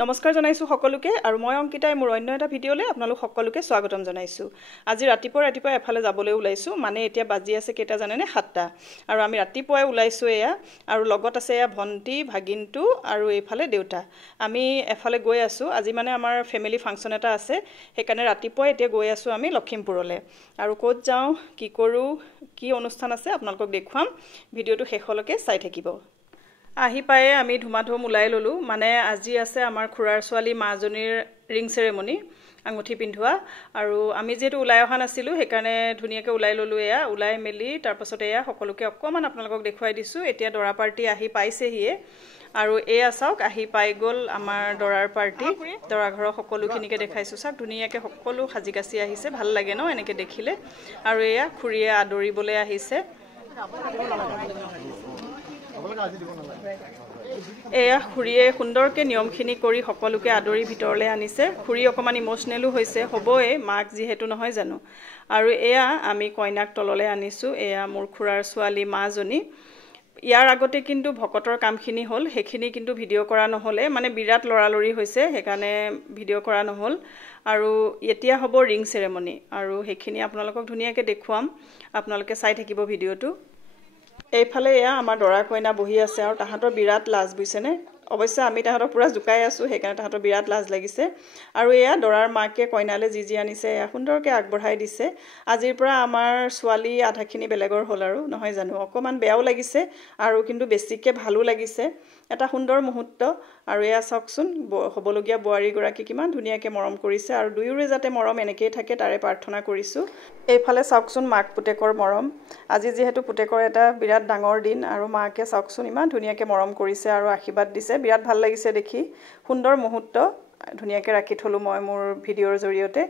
নমস্কাৰ জনাইছো সকলোকে আৰু মই অংকিতাই মোৰ অন্য এটা ভিডিঅ'লে আপোনালোক সকলোকে স্বাগতম জনাইছো। আজি ৰাতিপুৱা এফালে যাবলৈ ওলাইছো, মানে এতিয়া বাজি আছে কেইটা জানেনে 7টা, আৰু আমি ৰাতিপুৱাই ওলাইছো এয়া, আৰু লগত আছে এয়া ভন্টি ভাগিনটো আৰু এইফালে দেউতা। আমি এফালে গৈ আছো, আজি মানে আমাৰ ফেমিলি ফাংচন এটা আছে, সেইকাৰণে ৰাতিপুৱাই এতিয়া গৈ আছো আমি লখিমপুৰলৈ। আৰু ক'ত যাওঁ কি কৰো কি অনুষ্ঠান আছে আপোনালোকক দেখুৱাম, ভিডিঅ'টো শেষলৈকে চাই থাকিব। আহি পায়ে আমি ধুমাধুম ওলাই ললো, মানে আজি আছে আমাৰ খুৰাৰ ছোৱালী মাজনীৰ ৰিং সেৰেমনি, আঙুঠি পিন্ধোৱা, আৰু আমি যেহেতু ওলাই অহা নাছিলো সেইকাৰণে ধুনীয়াকৈ ওলাই ললো। এয়া ওলাই মেলি তাৰপাছত এয়া সকলোকে অকণমান আপোনালোকক দেখুৱাই দিছো। এতিয়া দৰা পাৰ্টি আহি পাইছেহিয়ে, আৰু এয়া চাওক আহি পাই গ'ল আমাৰ দৰাৰ পাৰ্টি। দৰা ঘৰৰ সকলোখিনিকে দেখাইছো, চাওক ধুনীয়াকৈ সকলো সাজি কাচি আহিছে, ভাল লাগে ন এনেকৈ দেখিলে। আৰু এয়া খুৰীয়ে আদৰিবলৈ আহিছে। এয়া খুৰীয়ে সুন্দৰকৈ নিয়মখিনি কৰি সকলোকে আদৰি ভিতৰলৈ আনিছে। খুৰী অকণমান ইম'চনেলো হৈছে, হ'বই মাক যিহেতু নহয় জানো। আৰু এয়া আমি কইনাক তললৈ আনিছোঁ, এয়া মোৰ খুৰাৰ ছোৱালী মাজনী। ইয়াৰ আগতে কিন্তু ভকতৰ কামখিনি হ'ল, সেইখিনি কিন্তু ভিডিঅ' কৰা নহ'লে, মানে বিৰাট লৰালৰি হৈছে সেইকাৰণে ভিডিঅ' কৰা নহ'ল। আৰু এতিয়া হ'ব ৰিং চেৰেমনি, আৰু সেইখিনি আপোনালোকক ধুনীয়াকৈ দেখুৱাম, আপোনালোকে চাই থাকিব ভিডিঅ'টো। এইফালে এয়া আমাৰ দৰা কইনা বহি আছে, আৰু তাহাঁতৰ বিৰাট লাজ বুজিছেনে। অৱশ্যে আমি তাহাঁতক পূৰা জোকাই আছোঁ, সেইকাৰণে তাহাঁতৰ বিৰাট লাজ লাগিছে। আৰু এয়া দৰাৰ মাকে কইনালৈ যি আনিছে এয়া সুন্দৰকৈ আগবঢ়াই দিছে। আজিৰ পৰা আমাৰ ছোৱালী আধাখিনি বেলেগৰ হ'ল আৰু নহয় জানো। অকণমান বেয়াও লাগিছে আৰু কিন্তু বেছিকৈ ভালো লাগিছে, এটা সুন্দৰ মুহূৰ্ত। আৰু এয়া চাওকচোন হ'বলগীয়া বোৱাৰীগৰাকী কিমান ধুনীয়াকৈ মৰম কৰিছে, আৰু দুয়োৰে যাতে মৰম এনেকেই থাকে তাৰে প্ৰাৰ্থনা কৰিছোঁ। এইফালে চাওকচোন মাক পুতেকৰ মৰম। আজি যিহেতু পুতেকৰ এটা বিৰাট ডাঙৰ দিন, আৰু মাকে চাওকচোন ইমান ধুনীয়াকৈ মৰম কৰিছে আৰু আশীৰ্বাদ দিছে, বিৰাট ভাল লাগিছে দেখি। সুন্দৰ মুহূৰ্ত ধুনীয়াকৈ ৰাখি থলোঁ মই মোৰ ভিডিঅ'ৰ জৰিয়তে।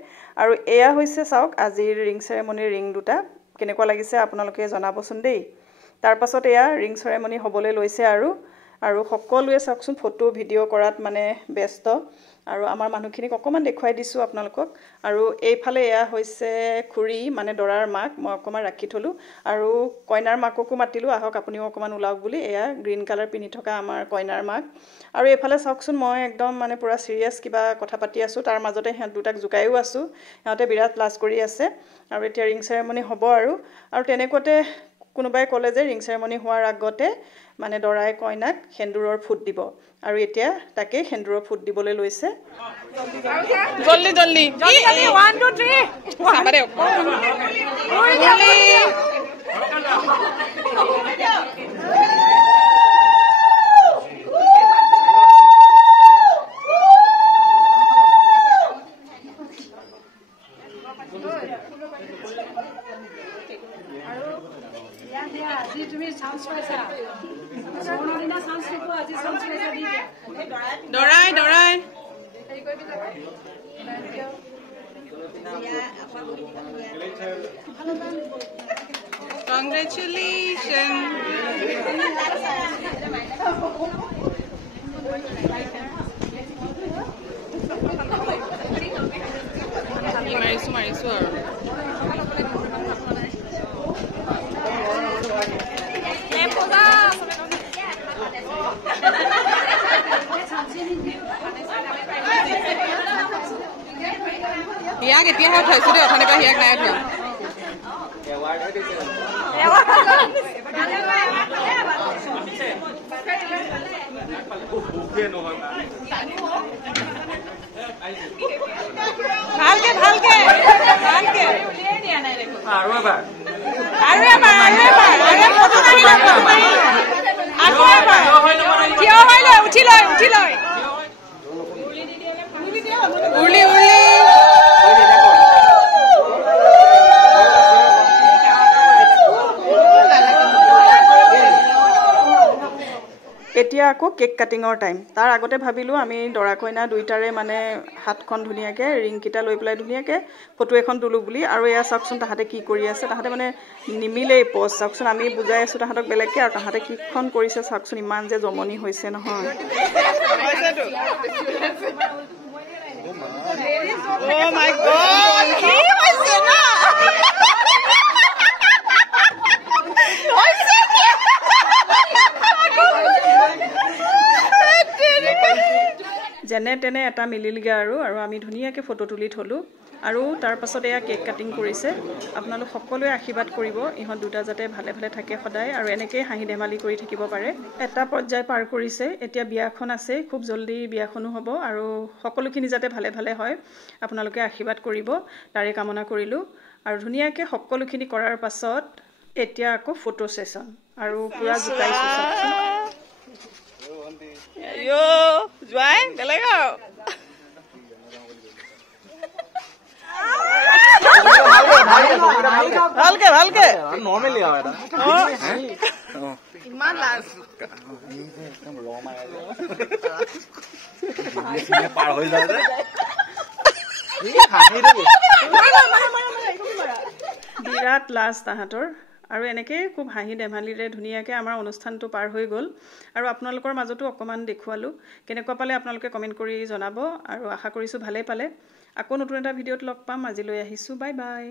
আৰু এয়া হৈছে চাওক আজিৰ ৰিং চেৰেমনিৰ ৰিং দুটা, কেনেকুৱা লাগিছে আপোনালোকে জনাবচোন দেই। তাৰপাছত এয়া ৰিং চেৰেমনি হ'বলৈ লৈছে, আৰু সকলোৱে চাওকচোন ফটো ভিডিঅ' কৰাত মানে ব্যস্ত। আৰু আমাৰ মানুহখিনিক অকণমান দেখুৱাই দিছোঁ আপোনালোকক। আৰু এইফালে এয়া হৈছে খুৰী, মানে দৰাৰ মাক, মই অকণমান ৰাখি থলোঁ। আৰু কইনাৰ মাককো মাতিলোঁ, আহক আপুনিও অকণমান ওলাওক বুলি। এয়া গ্ৰীণ কালাৰ পিন্ধি থকা আমাৰ কইনাৰ মাক। আৰু এইফালে চাওকচোন মই একদম মানে পূৰা চিৰিয়াছ কিবা কথা পাতি আছোঁ, তাৰ মাজতে সিহঁত দুটাক জোকায়ো আছোঁ, সিহঁতে বিৰাট লাজ কৰি আছে। আৰু এতিয়া ৰিং চেৰেমনি হ'ব, আৰু তেনেকুৱাতে কোনোবাই ক'লে যে ৰিং চেৰেমনি হোৱাৰ আগতে মানে দৰাই কইনাক সেন্দুৰৰ ফুট দিব, আৰু এতিয়া তাকেই সেন্দুৰৰ ফুট দিবলৈ লৈছে। জল্দি জল্দি 1 2 3 দৰাই দৰাই কংগ্ৰেচুলেশ্যন। মাৰিছো আৰু ইয়াক এতিয়াহে উঠাইছো দেই, অথনিৰ পৰা ইয়াক নাই উঠোৱা। ভালকে ভালকে ভালকে আৰু এবাৰ থিয় হৈ লৈ উঠি লৈ উৰুলি উৰুলি। এতিয়া আকৌ কেক কাটিঙৰ টাইম। তাৰ আগতে ভাবিলোঁ আমি দৰা কইনা দুইটাৰে মানে হাতখন ধুনীয়াকৈ ৰিংকেইটা লৈ পেলাই ধুনীয়াকৈ ফটো এখন তোলোঁ বুলি। আৰু এয়া চাওকচোন তাহাঁতে কি কৰি আছে, তাহাঁতে মানে নিমিলেই পজ। চাওকচোন আমি বুজাই আছোঁ তাহাঁতক বেলেগকৈ, আৰু তাহাঁতে কিখন কৰিছে চাওকচোন, ইমান যে জমনি হৈছে নহয়। Oh my God! যেনে তেনে এটা মিলিলগৈ আৰু আমি ধুনীয়াকৈ ফটো তুলি থলোঁ আৰু তাৰ পাছত এয়া কেক কাটিং কৰিছে আপোনালোক সকলোৱে আশীৰ্বাদ কৰিব ইহঁত দুটা যাতে ভালে ভালে থাকে সদায় আৰু এনেকৈ হাঁহি ধেমালি কৰি থাকিব পাৰে এটা পৰ্যায় পাৰ কৰিছে এতিয়া বিয়াখন আছে খুব জলদি বিয়াখনো হ'ব আৰু সকলোখিনি যাতে ভালে ভালে হয় আপোনালোকে আশীৰ্বাদ কৰিব তাৰে কামনা কৰিলোঁ আৰু ধুনীয়াকৈ সকলোখিনি কৰাৰ পাছত এতিয়া আকৌ ফটো সেশন আৰু পুৰা জুকাইছো Yo, Joy, বেলেগ আৰু ভালকে ভালকে নৰ্মেলি আৰু এটা ইমান লাজ পাৰ হৈ যায় বিৰাট লাজ তাহাঁতৰ আৰু এনেকৈ খুব হাঁহি ধেমালিৰে ধুনীয়াকৈ আমাৰ অনুষ্ঠানটো পাৰ হৈ গ'ল আৰু আপোনালোকৰ মাজতো অকণমান দেখুৱালোঁ কেনেকুৱা পালে আপোনালোকে কমেণ্ট কৰি জনাব আৰু আশা কৰিছোঁ ভালেই পালে আকৌ নতুন এটা ভিডিঅ'ত লগ পাম আজিলৈ আহিছোঁ বাই বাই